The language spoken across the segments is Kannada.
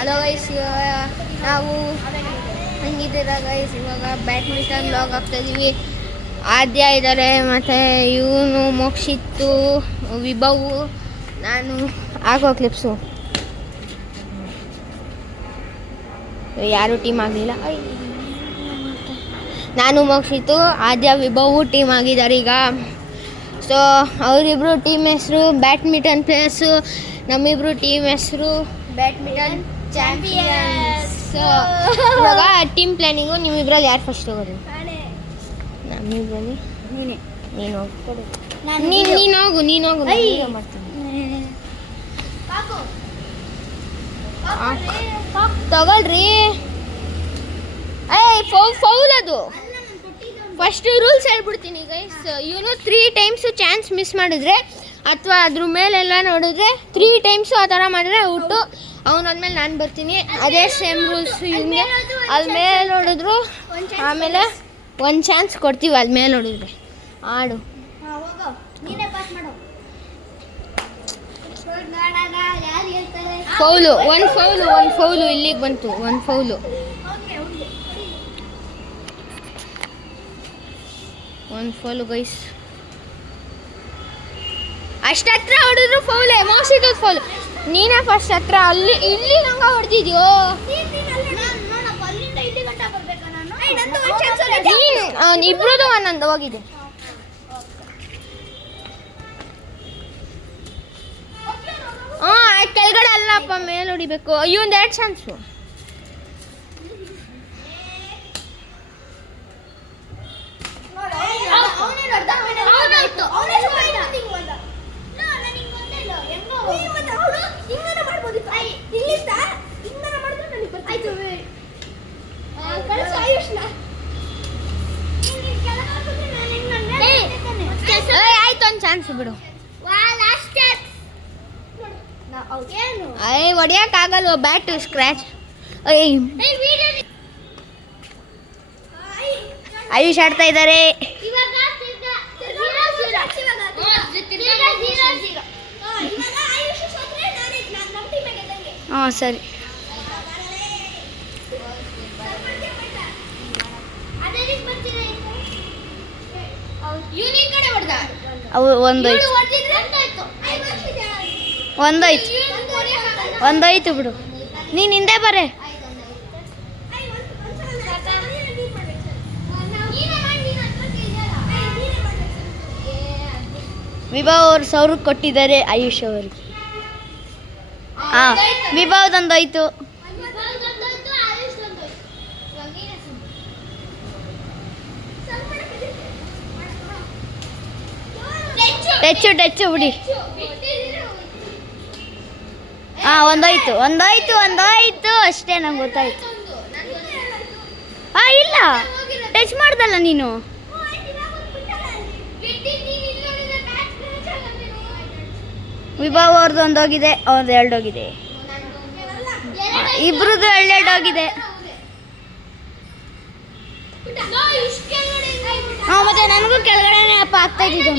ಹಲೋ ಗೈಸ್, ನಾವು ಹಂಗಿದ್ದೀರ ಗೈಸ್. ಇವಾಗ ಬ್ಯಾಡ್ಮಿಂಟನ್ ವ್ಲಾಗ್ ಆಗ್ತಾಯಿದ್ದೀವಿ. ಆದ್ಯ ಇದ್ದಾರೆ, ಮತ್ತು ಇವನು ಮೋಕ್ಷಿತ್ತು, ವಿಭವು, ನಾನು ಆಗೋ ಕ್ಲಿಪ್ಸು. ಯಾರು ಟೀಮ್ ಆಗಲಿಲ್ಲ. ನಾನು ಮೋಕ್ಷಿತ್ತು, ಆದ್ಯ, ವಿಭವು ಟೀಮ್ ಆಗಿದ್ದಾರೆ ಈಗ. ಸೊ ಅವರಿಬ್ಬರು ಟೀಮ್ ಹೆಸರು ಬ್ಯಾಡ್ಮಿಂಟನ್ ಪ್ಲೇಯರ್ಸು, ನಮ್ಮಿಬ್ಬರು ಟೀಮ್ ಹೆಸರು ಬ್ಯಾಡ್ಮಿಂಟನ್ ಚಾಂಪಿಯನ್ಸ್. ಇವಾಗ ಟೀಮ್ ಪ್ಲಾನಿಂಗು. ನಿಮ್ಮಿಬ್ಬರಲ್ಲಿ ಯಾರು ಫಸ್ಟ್ ಹೋಗೋದು? ನಮ್ಮಿಬ್ಬರಲ್ಲಿ ನೀನು ಹೋಗು. ನೀನು ಹೋಗು ಮಾಡ್ತೀನಿ. ತಗೊಳ್ರಿ. ಫೌಲ್ ಅದು. ಫಸ್ಟ್ ರೂಲ್ಸ್ ಹೇಳ್ಬಿಡ್ತೀನಿ ಗೈಸ್. ಇವನು 3 ಟೈಮ್ಸು ಚಾನ್ಸ್ ಮಿಸ್ ಮಾಡಿದ್ರೆ ಅಥವಾ ಅದ್ರ ಮೇಲೆಲ್ಲ ನೋಡಿದ್ರೆ 3 ಟೈಮ್ಸು ಆ ಥರ ಮಾಡಿದ್ರೆ ಔಟು. ಅವನಾದ್ಮೇಲೆ ನಾನು ಬರ್ತೀನಿ. ಅದೇ ಸೇಮ್ ರೂಲ್ಸ್ ಇವನಿಗೆ. ಅಲ್ಲಿ ಮೇಲೆ ನೋಡಿದ್ರು ಆಮೇಲೆ 1 ಚಾನ್ಸ್ ಕೊಡ್ತೀವಿ. ಅಲ್ಲಿ ಮೇಲೆ ನೋಡಿದ್ರೆ ಆಡು. ಫೌಲು, ಒಂದು ಫೌಲು ಇಲ್ಲಿಗೆ ಬಂತು. 1 ಫೌಲು. 1 ಫೌಲು ಗೈಸ್. ಅಷ್ಟು ಹತ್ರ ಹೊಡೆದ್ರು ಫೌಲೇ. ಮೋಕ್ಷಿತದ ಫೌಲು. ನೀನೇ ಫಸ್ಟ್ ಹತ್ರ. ಇಲ್ಲಿ ನಂಗೆ ಹೊಡೆದಿದ್ಯೋ. ಇಬ್ರದ್ದು ಒಂದೊಂದು ಹೋಗಿದೆ. ಕೆಳಗಡೆ ಅಲ್ಲಪ್ಪ, ಮೇಲೆ ಹೊಡಿಬೇಕು. ಇವೊಂದು 2 ಚಾನ್ಸು. ಆಯ್ತು, ಒಂದು ಚಾನ್ಸ್ ಬಿಡು. ಹೊಡಿಯಕ್ಕಾಗಲ್ವ, ಬ್ಯಾಟ್ ಸ್ಕ್ರ್ಯಾಚ್. ಆಯುಷ್ ಆಡ್ತಾ ಇದ್ದಾರೆ. ಹಾಂ ಸರಿ. ಒಂದಾಯ್ತು ಬಿಡು. ನೀನು ಹಿಂದೆ ಬರೇ. ವಿಭವ್ ಅವರು 1000 ಕೊಟ್ಟಿದ್ದಾರೆ ಆಯುಷ್ ಅವರಿಗೆ. ಹಾಂ, ವಿಭವದೊಂದಾಯ್ತು. ಟೆಚ್ಚು ಬಿಡಿ. ಹಾಂ, ಒಂದಾಯ್ತು ಅಷ್ಟೇ. ನಂಗೆ ಗೊತ್ತಾಯ್ತು. ಹಾಂ, ಇಲ್ಲ ಟಚ್ ಮಾಡ್ದಲ್ಲ ನೀನು. ವಿಭವ್ ಅವ್ರದ್ದು ಒಂದೋಗಿದೆ, ಅವ್ರದ್ದು 2 ಹೋಗಿದೆ. ಇಬ್ರದ್ದು 2 ಹೋಗಿದೆ. ಹಾಂ, ಮತ್ತೆ ನನಗೂ ಕೆಳಗಡೆನೇ ಅಪ್ಪ ಆಗ್ತಾ ಇದ್ದಿದ್ದು.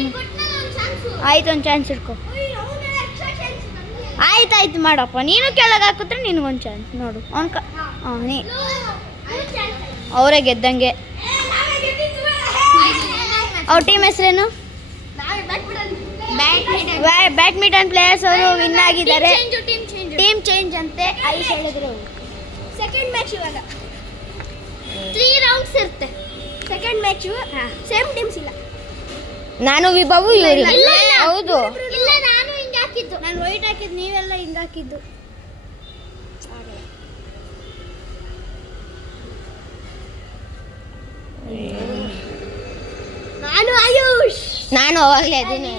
ಆಯ್ತು, ಒಂದು ಚಾನ್ಸ್ ಇಟ್ಕೊ. ಆಯ್ತು ಮಾಡಪ್ಪ. ನೀನು ಕೆಳಗೆ ಹಾಕಿದ್ರೆ ನಿನಗೊಂದು ಚಾನ್ಸ್ ನೋಡು. ಅವರೇ ಗೆದ್ದಂಗೆ. ಅವ್ರ ಟೀಮ್ ಹೆಸರೇನು? ಬ್ಯಾಡ್ಮಿಂಟನ್ ಪ್ಲೇಯರ್ಸ್ ಅವರು ವಿನ್ ಆಗಿದ್ದಾರೆ. ಟೀಮ್ ಚೇಂಜ್ ಅಂತೆ ಆಯುಷ್ ಹೇಳಿದ್ರು. ಸೆಕೆಂಡ್ ಮ್ಯಾಚ್ ಇವಾಗ 3 ರೌಂಡ್ಸ್ ಇರುತ್ತೆ. ಸೆಕೆಂಡ್ ಮ್ಯಾಚು ಸೇಮ್ ಟೀಮ್ಸ್ ಇಲ್ಲ. ನಾನು ವಿಭವು ಇವರು. ಹೌದು, ಇಲ್ಲ ನಾನು ಹಿಂಗೆ ಹಾಕಿದ್ದು. ನಾನು ವೈಟ್ ಹಾಕಿದ್ದು, ನೀವೆಲ್ಲ ಹಿಂಗೆ ಹಾಕಿದ್ದು. ನಾನು ಆಯುಷ್. ನಾನು ಅವಾಗಲೇ ಅದೇನೆ.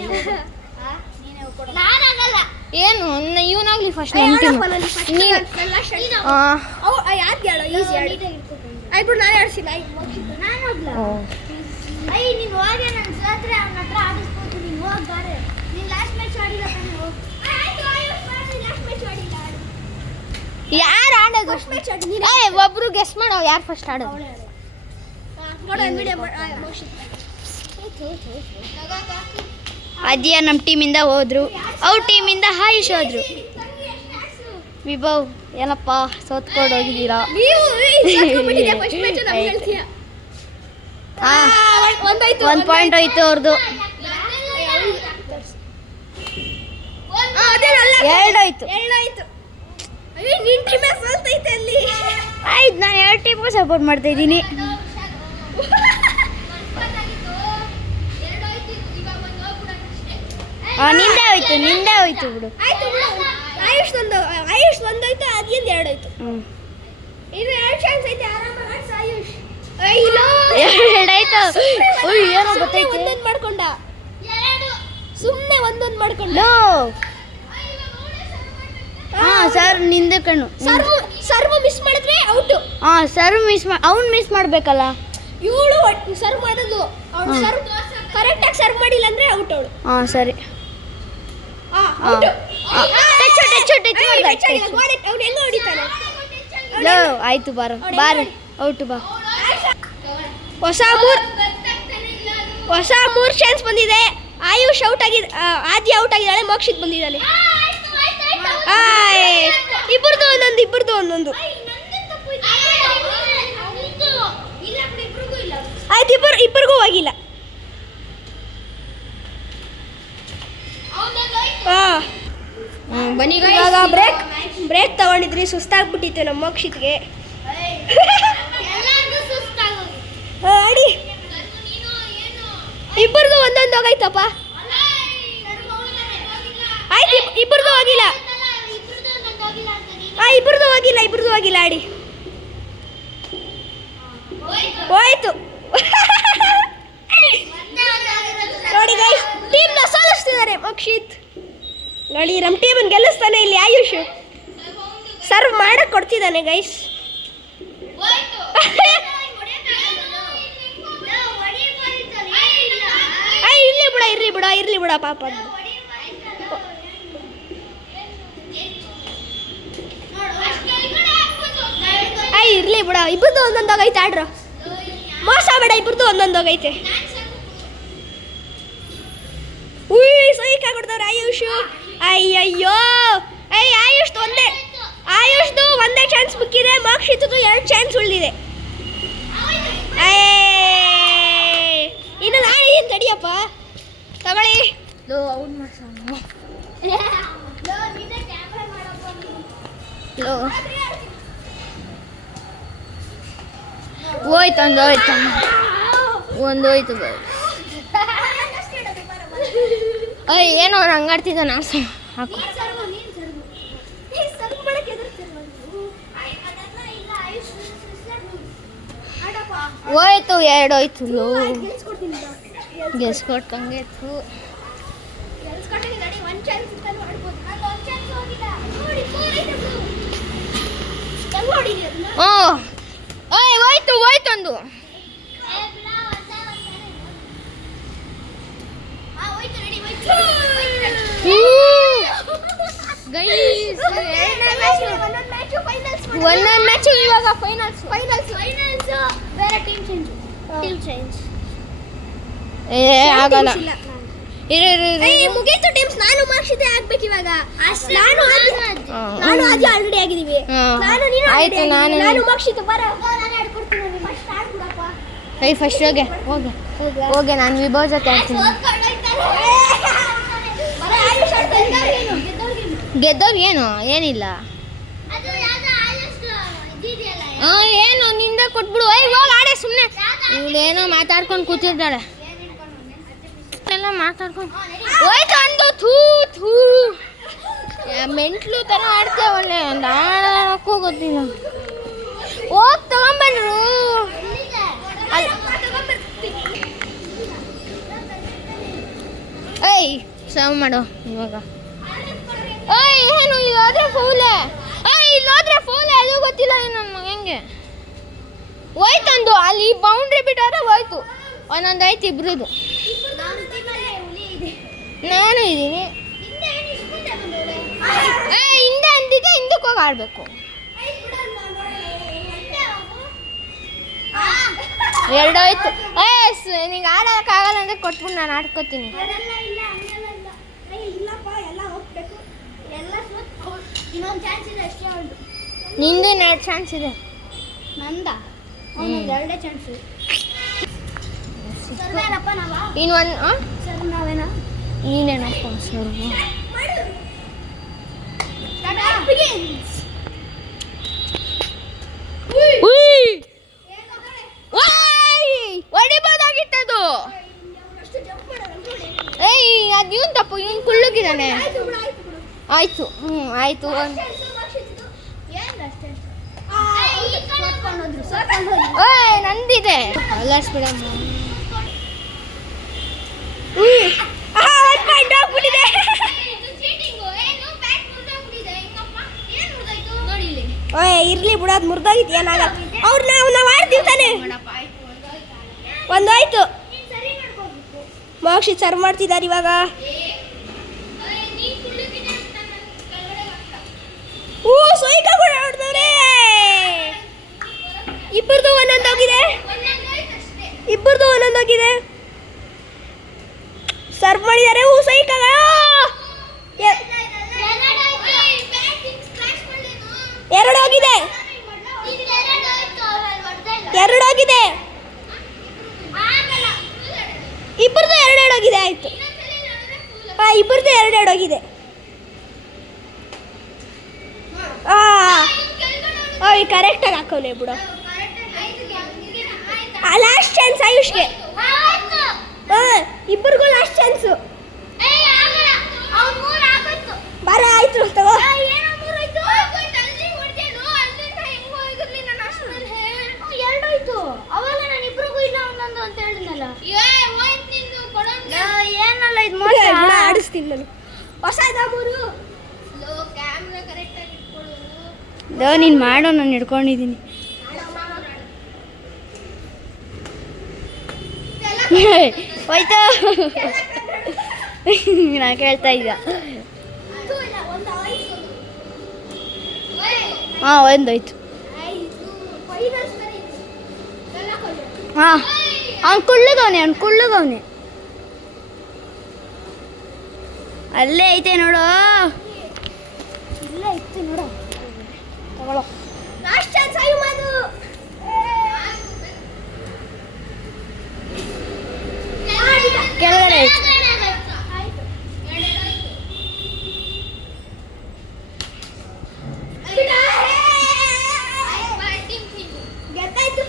ನಾನಾಗಲ್ಲ. ಏನು ಇವನಾಗ್ಲಿ ಫಸ್ಟ್. ನನ್ನ ಟೀಮ್ ಆಯ್ತು. ನಾನು ಆಡ್ಸಿಲ್ಲ. ನೀನು ಹೋಗಿ ನನ್ನ ಸೋತ್ರೆ ಅವನ ಹತ್ರ ಆಡಿಸ್ಬೋದು. ನೀನು ಹೋಗಾರೆ. ನೀನು ಲಾಸ್ಟ್ ಮ್ಯಾಚ್ ಆಡಿಲ್ಲ. ಯಾರು ಆಡೋದು? ಒಬ್ರು ಗೆಸ್ ಮಾಡೋ ಯಾರು ಫಸ್ಟ್ ಆಡೋದು. ಅದ್ಯಾ ನಮ್ಮ ಟೀಮಿಂದ ಹೋದ್ರು, ಅವ್ರ ಟೀಮಿಂದ ಆಯುಷ್ ಹೋದ್ರು. ವಿಭವ್ ಏನಪ್ಪ ಸೋತ್ಕೊಂಡು ಹೋಗಿದ್ದೀರಾ? ಒಂದು ಪಾಯಿಂಟ್ ಹೋಯ್ತು ಅವ್ರದ್ದು. 2 ಆಯ್ತು. ಆಯ್ತು, ನಾನು 2 ಟೀಮ್ಗೂ ಸಪೋರ್ಟ್ ಮಾಡ್ತಾ ಇದ್ದೀನಿ. ನಿಂದೇ ಹೋಯ್ತು ಬಿಡು. ಆಯುಷ್ ಒಂದಾಯ್ತು, ಅದೇನು 2 ಆಯ್ತು. ಇನ್ನು 2 ಚಾನ್ಸ್ ಐತೆ, ಆರಾಮಾಗಿ ಆಡ್ಸು ಆಯುಷ್. 2 ಆಯ್ತು. ಏನೋ ಗೊತ್ತೈತೆ, ಒಂದೊಂದು ಮಾಡ್ಕೊಂಡ, ಸುಮ್ಮನೆ ಒಂದೊಂದು ಮಾಡ್ಕೊಂಡ. ಸರ್ ನಿಂದೆ ಕಣ್ಣು. ಸರ್ವ್ ಮಿಸ್ ಮಾಡಿದ್ರೆ ಔಟು. ಸರ್ವ್ ಅವ್ನು ಮಿಸ್ ಮಾಡಬೇಕಲ್ಲ. ಇವಳು ಸರ್ವ್ ಮಾಡೋದು, ಅವಳು ಸರ್ವ್ ಕರೆಕ್ಟಾಗಿ ಸರ್ವ್ ಮಾಡಿಲ್ಲ ಅಂದ್ರೆ ಔಟ್ ಅವಳು. ಸರಿ. ಆಯ್ತು, ಬಾರ ಔಟ್ ಬಾ. ಹೊಸ 3 ಚಾನ್ಸ್ ಬಂದಿದೆ. ಆಯುಷ್ ಔಟ್ ಆಗಿ, ಆದ್ಯ ಔಟ್ ಆಗಿದ್ದಾಳೆ, ಮೋಕ್ಷಿತ್ ಬಂದಿದ್ದಾನೆ. ಇಬ್ಬರದು ಒಂದೊಂದು. ಆಯ್ತು, ಇಬ್ಬರಿಗೂ ಹೋಗಿಲ್ಲ. ಬನ್ನಿ ಇವಾಗ ಬ್ರೇಕ್ ತಗೊಂಡಿದ್ರಿ, ಸುಸ್ತಾಗ್ಬಿಟ್ಟಿತ್ತು ನಮ್ಮ ಮೋಕ್ಷಿತ್ಗೆ. ಅಡಿ ಇಬ್ಬರದು ಒಂದೊಂದು ಹೋಗೈತಪ್ಪ. ಆಯ್ತು, ಇಬ್ಬರದು ಹೋಗಿಲ್ಲ. ಇಬ್ಬರದು ಹೋಗಿಲ್ಲ ಅಡಿ ಹೋಯ್ತು. ನೋಡಿ ಗೈಸ್, ಟೀಮ್ನ ಸೋಲಿಸ್ತಿದ್ದಾರೆ ಮೋಕ್ಷಿತ್. ನೋಡಿ, ನಮ್ಮ ಟೀಮನ್ನು ಗೆಲ್ಲಿಸ್ತಾನೆ ಇಲ್ಲಿ ಆಯುಷ್. ಸರ್ವ್ ಮಾಡಕ್ಕೆ ಕೊಡ್ತಿದ್ದಾನೆ ಗೈಸ್. ಇರ್ಲಿ ಬಿಡ ಪಾಪ. ಇರ್ಲಿ ಬಿಡ, ಇಬ್ಬರದು ಒಂದೊಂದು ಹೋಗೈತೆ. ಆಡ್ರು ಮೋಸ ಬೇಡ, ಇಬ್ಬರದು ಒಂದೊಂದು ಹೋಗೈತೆ. ಸೈಕ್ ಆಗ್ಬಿಡ್ತವ್ರೆ ಆಯುಷ್. ಅಯ್ಯಯ್ಯೋ, ಆಯುಷ್ದು ಒಂದೇ ಚಾನ್ಸ್ ಮುಕ್ಕಿದೆ, ಮೋಕ್ಷಿತ್ದು 2 ಚಾನ್ಸ್ ಉಳಿದಿದೆ. ಇನ್ನು ನಾನು ಏನು ತಡಿಯಪ್ಪ, ತಗೊಳ್ಳಿ. ಹೋಯ್ತು ಒಂದು ಹೋಯ್ತು. ಏನೋ ಅವ್ರು ಹಂಗಾಡ್ತಿದ್ದ ನಾ ಹಾಕು. ಹೋಯ್ತು, 2 ಹೋಯ್ತು. ಗೆಲ್ಸ್ಕೊಟ್ಟಂಗೆ ಇತ್ತು. ಹೋಯ್ತು ಒಂದು. ಒಂದೊಂದು ಮ್ಯಾಚ್ ಇವಾಗ ಫೈನಲ್ಸ್ ಬೇರೆ ಟೀಮ್ ಚೇಂಜ್ ಆಗಲ್ಲ. ಮುಗೀತು ಟೀಮ್ಸ್. ನಾನು ಮೋಕ್ಷಿತೆ ಆಗ್ಬೇಕು ಇವಾಗ. ನಾನು ಆದ್ಯ ಆಲ್ರೆಡಿ ಆಗಿದೀವಿ. ನಾನು ಮೋಕ್ಷಿತ ಬರ, ನಾನು ಆಡ್ಕೊಡ್ತೀನಿ. ಫಸ್ಟ್ ಆಡ್ಬಿಡಪ್ಪ. ಫಸ್ಟ್ ಹೋಗೆ ನಾನು ವಿಭವ್ ಜೊತೆ ಆಡ್ತೀನಿ. ಗೆದ್ದವ್ರು ಏನಿಲ್ಲ. ಏನು ನಿಂದ ಕೊಟ್ಬಿಡು. ಹೋಗಿ ಆಡೆ ಸುಮ್ಮನೆ. ಇವಳೇನೋ ಮಾತಾಡ್ಕೊಂಡು ಕೂತಿರ್ತಾಳೆ. ಎಲ್ಲ ಮಾತಾಡ್ಕೊಂಡು ಹೋಯ್ತು ಅಂದು. ಥೂ ಮೆಂಟ್ಲು ಥರ ಆಡ್ತೇವಲ್ಲೇ, ಒಂದು ಆಡೋಕ್ಕೂ ಗೊತ್ತಿಲ್ಲ. ಹೋಗಿ ತಗೊಂಬಂದ್ರು. ಸರ್ವ್ ಮಾಡು ಇವಾಗ. ಏನು ಇಲ್ಲೋದ್ರೆ ಫೌಲೆ, ಅದು ಗೊತ್ತಿಲ್ಲ ನನ್ನ ಮಗಂಗೆ. ಹೋಯ್ತಂದು ಅಲ್ಲಿ ಬೌಂಡ್ರಿ ಬಿಟ್ಟಾರೆ ಹೋಯ್ತು. ಒಂದೊಂದು ಆಯ್ತು ಇಬ್ರದು. ನಾನು ಇದ್ದೀನಿ. ಹಿಂದೆ ಅಂದಿದ್ದೆ, ಹಿಂದಕ್ಕೆ ಹೋಗಿ ಆಡಬೇಕು. 2 ಆಯ್ತು. ನಿಂಗೆ ಆಡೋಕ್ಕಾಗಲ್ಲ ಅಂದರೆ ಕೊಟ್ಬಿಟ್ಟು ನಾನು ಆಡ್ಕೋತೀನಿ. ಇನ್ನೊಂದು ಚಾನ್ಸ್ ಇದೆ ಅಷ್ಟೇ ಅವಳು. ನಿಂದು 2 ಚಾನ್ಸ್ ಇದೆ. ನಂದ ಅವನೊಂದು 2 ಚಾನ್ಸ್ ಇದೆ. ಸರ್ವೇನಪ್ಪ ನಾವ ಇನ್ನೊಂದು ಸರ್ ನಾವೇನಾ ನೀನೇನಪ್ಪ ಸರ್. ಹೊಡಿಬೋದಾಗಿತ್ತದು. ಏಯ್ ಅದು ಇವನ್ ತಪ್ಪು, ಇವನ್ ಕುಳ್ಳಗಿದ್ದಾನೆ. ಆಯ್ತು ಆಯ್ತು. ಓಯ್ ನಂದಿದೆ ಅಲ್ಲಸ್ ಬಿಡಮ್ಮ. ಇರ್ಲಿ ಬಿಡೋದು ಮುರಿದೋಗಿತ್ತು ಏನಾಗಲ್ಲ. ಅವ್ರು ನಾವು ಆಡ್ತೀವಿ ತಾನೆ. ಒಂದಾಯ್ತು. ಮೋಕ್ಷಿತ್ ಸರ್ವ್ ಮಾಡ್ತಿದ್ದಾರೆ ಇವಾಗ. ಸೈಕ ಕೂಡ ಆಡ್ತಾರೆ. ಇಬ್ಬರದು ಒಂದೊಂದೋಗಿದೆ. ಸರ್ವ್ ಮಾಡಿದ್ದಾರೆ. ಸೈಕಾಗ 2 ಹೋಗಿದೆ. 2 ಹೋಗಿದೆ. ಇಬ್ಬರದು 2 ಹೋಗಿದೆ. ಆಯ್ತು ಇಬ್ಬರದು 2 ಹೋಗಿದೆ. ಕರೆಕ್ಟಾಗಿ ಹಾಕೋನೆ ಬಿಡು. ಲಾಸ್ಟ್ ಚಾನ್ಸ್ ಆಯುಷ್ಗೆ. ಇಬ್ಬರಿಗೂ ಲಾಸ್ಟ್ ಚಾನ್ಸು. ಬಾರ ಆಯ್ತು ತಗೋ. ಏನಲ್ಲ ಇದು ಆಡಿಸ್ತೀನಿ ನಾನು. ನೀನು ಮಾಡೋ, ನಾನು ಹಿಡ್ಕೊಂಡಿದ್ದೀನಿ. ಹೋಯ್ತು. ನಾ ಕೇಳ್ತಾ ಇದ್ದ. ಹಾಂ ಒಂದೋಯ್ತು. ಹಾಂ ಅವ್ನು ಕುಳ್ಳಗವನೆ. ಅಲ್ಲೇ ಐತೆ ನೋಡು. ಇಲ್ಲೇ ಐತೆ ನೋಡು. ತಗೊಳ್ಳೋ.